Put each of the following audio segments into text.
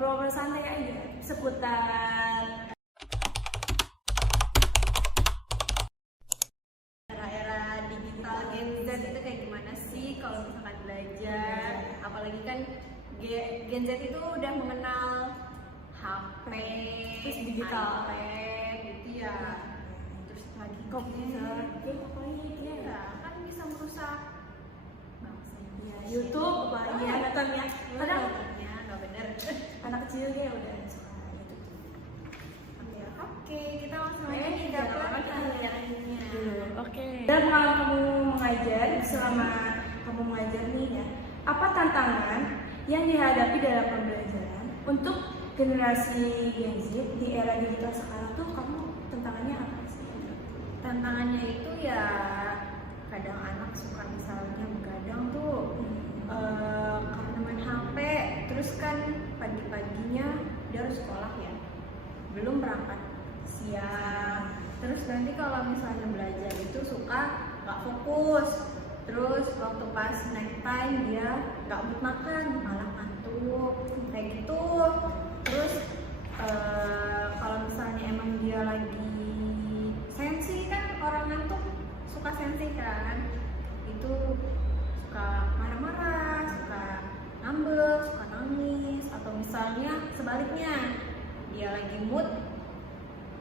ngobrol-ngobrol santai aja seputar era-era digital Gen Z itu kayak gimana sih kalau misalkan belajar, apalagi kan Gen Z itu udah mengenal HP, Terus digital. iPad gitu ya, terus lagi komputer, pokoknya ya kan bisa merusak bangsa ya, YouTube apalagi ya, nonton ya. Kadang ya nggak bener. anak kecil kayak udah suka YouTube. Oke, kita langsung aja nih ke pertanyaannya. Oke. Dalam pengalaman kamu mengajar, selama kamu mengajar nih ya, apa tantangan yang dihadapi dalam pembelajaran untuk generasi Gen Z di era digital sekarang tuh kamu tantangannya apa sih? Tantangannya itu ya kadang anak suka misalnya begadang tuh karena main HP, terus kan pagi-paginya dia harus sekolah ya, belum berangkat siang, terus nanti kalau misalnya belajar itu suka nggak fokus, terus waktu pas night time dia nggak mood makan, malah ngantuk kayak gitu. Terus kalau misalnya emang dia lagi sensi, kan orang ngantuk suka sensi kan, itu suka marah-marah, suka ngambek, suka nangis, atau misalnya sebaliknya dia lagi mood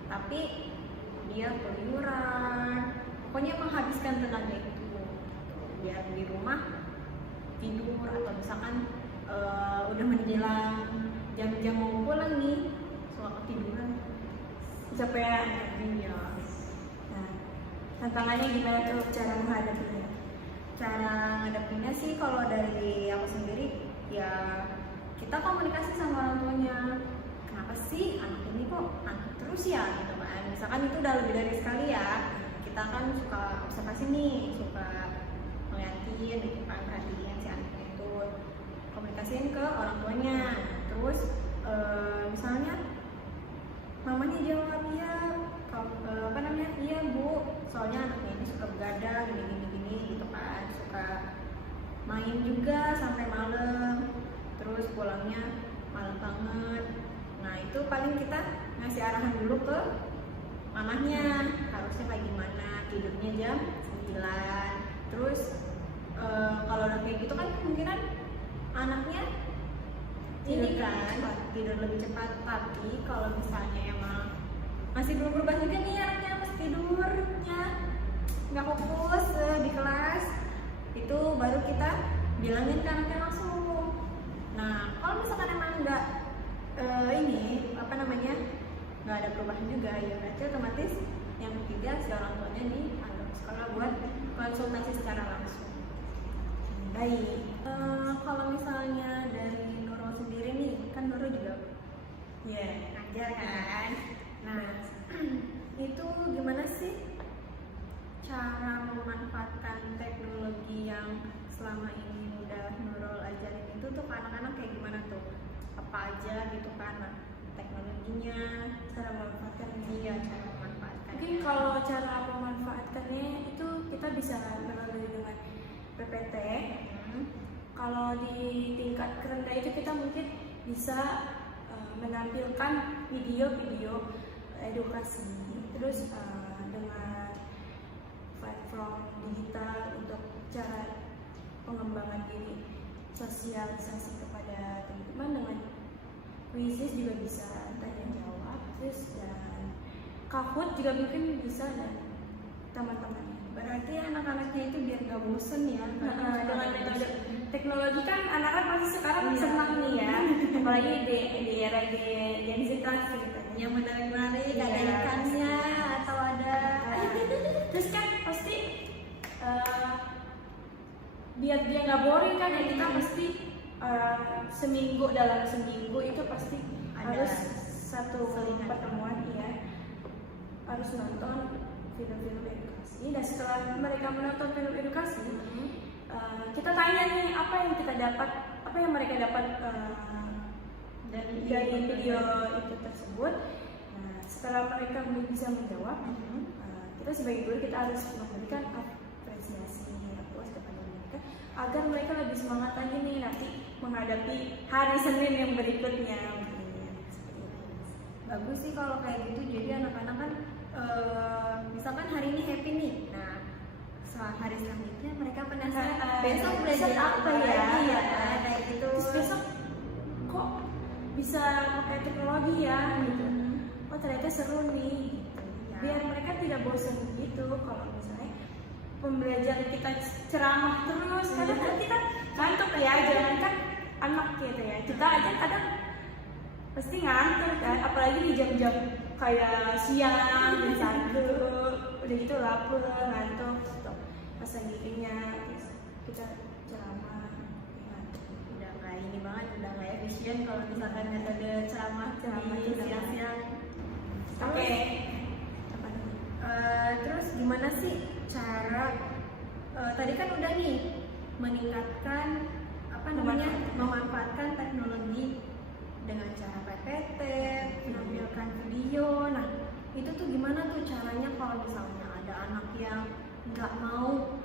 tapi dia keluyuran, pokoknya menghabiskan tenaga itu biar di rumah tidur, atau misalkan udah menjelang jam-jam mau pulang nih suka ketiduran, Kecapean. iya. Nah, tantangannya gimana tuh cara menghadapinya? Cara ngadepinnya sih kalau dari aku sendiri ya kita komunikasi sama orang tuanya, kenapa sih anak ini kok ngantuk terus ya gitu kan, misalkan itu udah lebih dari sekali ya, kita kan suka observasi nih, suka ngeliatin gitu kan, perhatiin si anak itu, komunikasiin ke orang tuanya. Terus misalnya mamanya jawab iya, apa namanya, iya bu, soalnya anaknya ini suka begadang gini gitu kan, suka main juga sampai malam, terus pulangnya malam banget. Nah itu paling kita ngasih arahan dulu ke mamahnya, harusnya kayak gimana, tidurnya jam 9. Terus kalau udah kayak gitu kan kemungkinan anaknya ini kan tidur lebih cepat. Tapi kalau misalnya emang masih belum berubah juga nih anaknya, pas tidurnya nggak fokus di kelas, itu baru kita bilangin ke anaknya langsung. Nah kalau misalkan emang nggak ini apa namanya, nggak ada perubahan juga, ya berarti otomatis yang ketiga si orang tuanya dianggap sekolah buat konsultasi secara langsung. Baik. Kalau misalnya dari Nurul sendiri nih, kan Nurul juga ya ngajar kan. Nah itu gimana sih cara memanfaatkan teknologi yang selama ini udah Nurul ajarin itu tuh ke anak-anak kayak gimana tuh? Apa aja gitu kan, nah, teknologinya, Cara memanfaatkannya. iya cara memanfaatkan. Mungkin kalau cara memanfaatkannya itu kita bisa melalui dengan PPT. Kalau di tingkat kerendah itu kita mungkin bisa menampilkan video-video edukasi, terus dengan platform digital untuk cara pengembangan diri, sosialisasi kepada teman-teman dengan kuisis juga bisa, tanya jawab, terus dan Kahoot juga mungkin bisa, dan teman-temannya. Berarti anak-anaknya itu biar gak bosen ya. Dengan metode teknologi kan anak-anak pasti sekarang Iya. senang nih ya, apalagi di era Gen Z kan ceritanya. Yang menarik-menarik, ada Iya. ikannya atau ada Terus kan pasti biar dia nggak boring kan ya, kita pasti dalam seminggu itu pasti Ada harus satu kali pertemuan ya, harus nonton film-film edukasi, dan setelah mereka menonton film edukasi kita tanya nih apa yang kita dapat, apa yang mereka dapat dari video itu tersebut. Nah, setelah mereka bisa menjawab, kita sebagai guru kita harus memberikan apresiasi puas kepada mereka agar mereka lebih semangat lagi nih nanti menghadapi hari Senin yang berikutnya. bisa pakai teknologi ya gitu. Oh ternyata seru nih gitu. Biar mereka tidak bosan gitu kalau misalnya pembelajaran kita ceramah terus, kadang kan kita ngantuk ya, jangankan anak gitu ya, kita aja kadang pasti ngantuk kan, apalagi di jam-jam kayak siang jam 1 udah gitu lapar ngantuk gitu. Pas lagi kenyang kita ceramah ngantuk. Udah nggak ini banget, udah nggak efisien kalau misalkan metode ceramah itu udah siang-siang. Oke. Terus gimana sih cara tadi kan udah nih meningkatkan memanfaatkan teknologi dengan cara PPT, menampilkan video. Nah, itu tuh gimana tuh caranya kalau misalnya ada anak yang nggak mau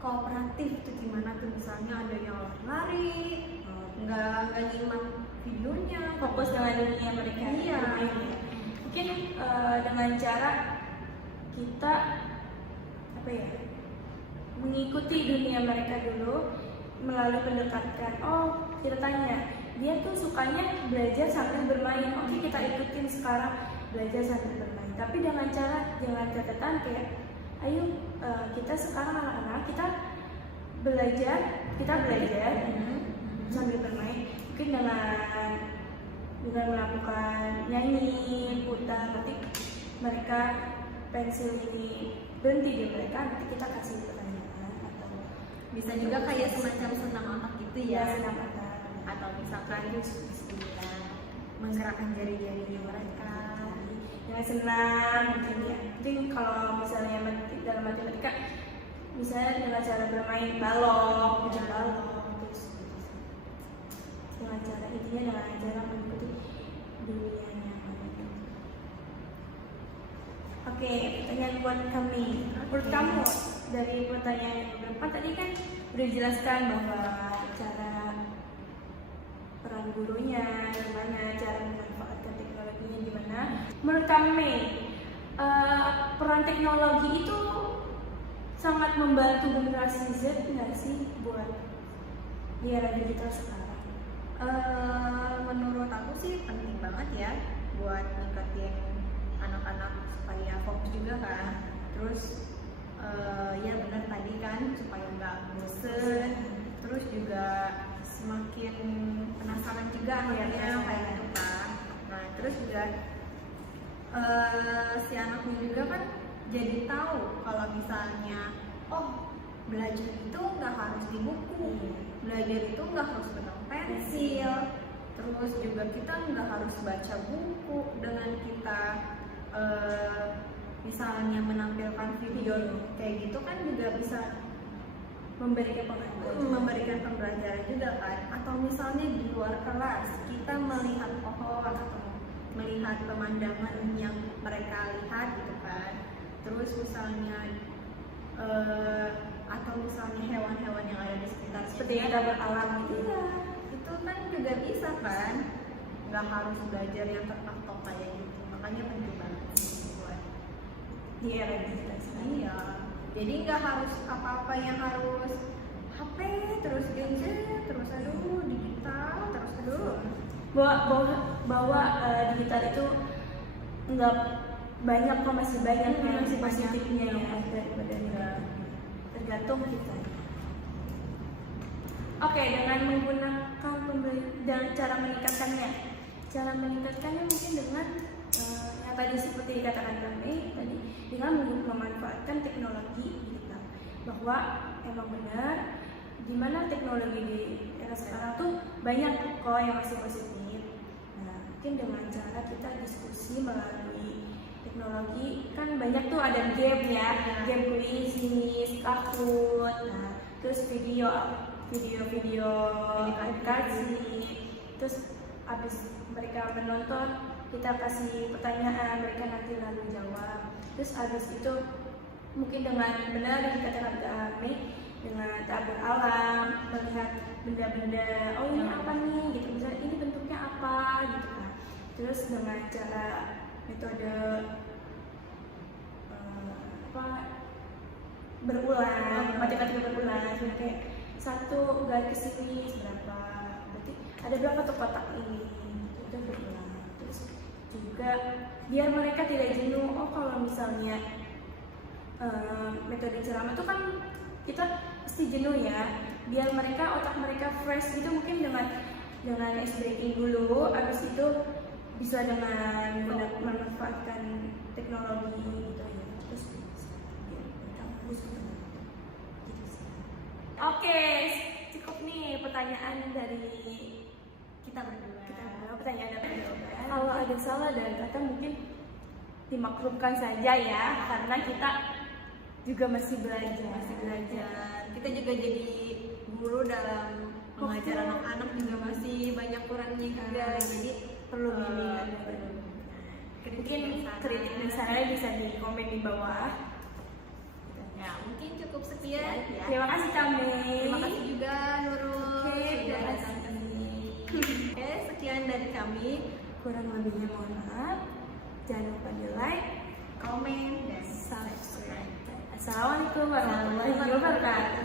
kooperatif tuh gimana tuh, misalnya ada yang lari, nggak nyimak videonya, Fokus dengan dunia mereka. Iya. Mungkin dengan cara kita mengikuti dunia mereka dulu melalui pendekatan. Oh, kita tanya, dia tuh sukanya belajar sambil bermain. Oke, kita ikutin sekarang belajar sambil bermain. Tapi dengan cara jangan catatan kayak, ayo kita sekarang anak-anak kita belajar sambil bermain. Mungkin dengan melakukan nyanyi, putar, nanti mereka pensil ini berhenti di mereka, nanti kita kasih pertanyaan atau bisa juga kayak semacam senam otak gitu ya, senam otak. Atau misalkan bismillah menggerakkan jari-jari mereka Yang senang mungkin ya. Mungkin kalau misalnya dalam matematika, misalnya dengan cara bermain balok, terus dengan cara mengikuti dunianya. Oke, pertanyaan buat kami. Menurut kamu dari pertanyaan yang beberapa tadi kan udah dijelaskan bahwa cara peran gurunya gimana, cara memanfaatkan teknologinya gimana. Menurut kami peran teknologi itu sangat membantu generasi Z nggak sih buat di era digital sekarang? Menurut aku sih penting banget ya buat ningkatin anak-anak supaya fokus juga kan. Terus ya benar tadi kan supaya nggak bosen. Terus juga semakin penasaran juga akhirnya kayak gitu kan. Nah terus juga si anaknya juga kan jadi tahu kalau misalnya belajar itu nggak harus di buku, belajar itu nggak harus pegang pensil, terus juga kita nggak harus baca buku. Dengan kita misalnya menampilkan video kayak gitu kan juga bisa memberikan pembelajaran juga kan. Atau misalnya di luar kelas kita melihat pohon atau melihat pemandangan yang mereka lihat gitu kan. Terus misalnya atau misalnya hewan-hewan yang ada di sekitar Seperti yang ada beralam gitu. Iya, itu kan juga bisa kan, nggak harus belajar yang terpatok kayak gitu. Makanya penting banget buat Di era digital sekarang. iya. Jadi nggak harus apa-apa yang harus HP terus gadget terus digital terus bahwa digital itu nggak banyak kok, masih banyak yang masih positifnya banyak. ya daripada negatifnya. Tergantung kita. Oke, dengan menggunakan dan cara meningkatkannya mungkin dengan yang tadi seperti dikatakan kami tadi, dengan memanfaatkan teknologi digital. Bahwa emang benar dimana teknologi di era sekarang tuh banyak kok yang masih positif. Nah, mungkin dengan cara kita diskusi melalui teknologi, kan banyak tuh ada game ya, game kuis, Kahoot, nah, terus video edukasi, terus abis mereka menonton kita kasih pertanyaan, mereka nanti lalu jawab. Terus abis itu mungkin dengan benar yang dikatakan kami, dengan tabur alam, melihat benda-benda, oh ini apa nih gitu, misalnya ini bentuknya apa gitu kan. Terus dengan cara metode berulang, matematika berulang, kayak satu garis ini berapa, berarti ada berapa tuh kotak ini, itu juga biar mereka tidak jenuh. Oh, kalau misalnya metode ceramah itu kan kita pasti jenuh ya, biar mereka otak mereka fresh gitu, mungkin dengan ice breaking dulu, abis itu bisa dengan memanfaatkan teknologi ini gitu ya, terus ya, mereka bagus gitu. Gitu sih. Oke, cukup nih pertanyaan dari Kita berdua. pertanyaan dari jawaban. Kalau ada salah dan kata mungkin dimaklumkan saja ya, karena kita juga masih belajar. Kita juga jadi guru dalam mengajar anak-anak juga masih banyak kurangnya juga, jadi Perlu bimbingan. Mungkin kritik dan sarannya bisa di komen di bawah. ya mungkin cukup sekian ya. Terima kasih Kami. Terima kasih juga Nurul Oke, sudah terima datang kasih. sini. Oke, sekian dari kami. Kurang lebihnya mohon maaf. Jangan lupa di like, Komen dan subscribe. Assalamualaikum warahmatullahi wabarakatuh.